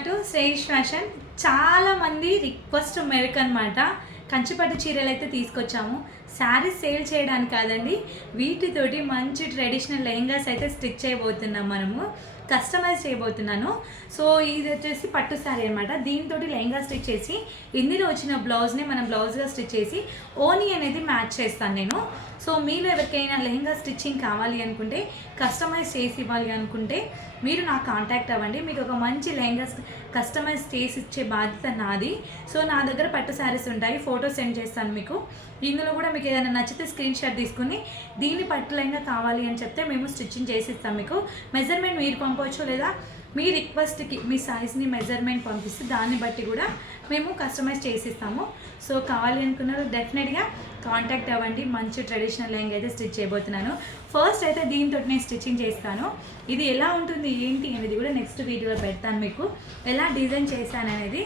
Back to Shresh fashion. చాలామంది request మేరకు అనమాట కంచిపట్టు చీరలు అయితే తీసుకొచ్చాము. శారీస్ సేల్ చేయడానికి కాదండి, వీటితోటి మంచి ట్రెడిషనల్ లెహంగాస్ అయితే స్టిచ్ చేయబోతున్నాం, మనము కస్టమైజ్ చేయబోతున్నాను. సో ఇది వచ్చేసి పట్టు శారీ అనమాట. దీంతో లెహంగా స్టిచ్ చేసి ఇందులో వచ్చిన బ్లౌజ్ని మనం బ్లౌజ్గా స్టిచ్ చేసి ఓనీ అనేది మ్యాచ్ చేస్తాను నేను. సో మీలో ఎవరికైనా లెహంగా స్టిచ్చింగ్ కావాలి అనుకుంటే, కస్టమైజ్ చేసి ఇవ్వాలి అనుకుంటే మీరు నాకు కాంటాక్ట్ అవ్వండి. మీకు ఒక మంచి లెహంగా కస్టమైజ్ చేసి ఇచ్చే బాధ్యత నాది. సో నా దగ్గర పట్టు శారీస్ ఉంటాయి, ఫోటో సెండ్ చేస్తాను మీకు. ఇందులో కూడా మీకు ఏదైనా నచ్చితే స్క్రీన్ షాట్ తీసుకుని దీన్ని పట్టు లెహంగా కావాలి అని చెప్తే మేము స్టిచ్చింగ్ చేసి ఇస్తాం మీకు. మెజర్మెంట్ మీరు పంపవచ్చు, లేదా మీ రిక్వెస్ట్కి మీ సైజ్ని మెజర్మెంట్ పంపిస్తే దాన్ని బట్టి కూడా మేము కస్టమైజ్ చేసిస్తాము. సో కావాలి అనుకున్నారు డెఫినెట్గా కాంటాక్ట్ అవ్వండి. మంచి ట్రెడిషనల్ లెహంగా అయితే స్టిచ్ చేయబోతున్నాను. ఫస్ట్ అయితే దీంతో నేను స్టిచ్చింగ్ చేస్తాను. ఇది ఎలా ఉంటుంది ఏంటి అనేది కూడా నెక్స్ట్ వీడియోలో పెడతాను మీకు, ఎలా డిజైన్ చేశాను అనేది.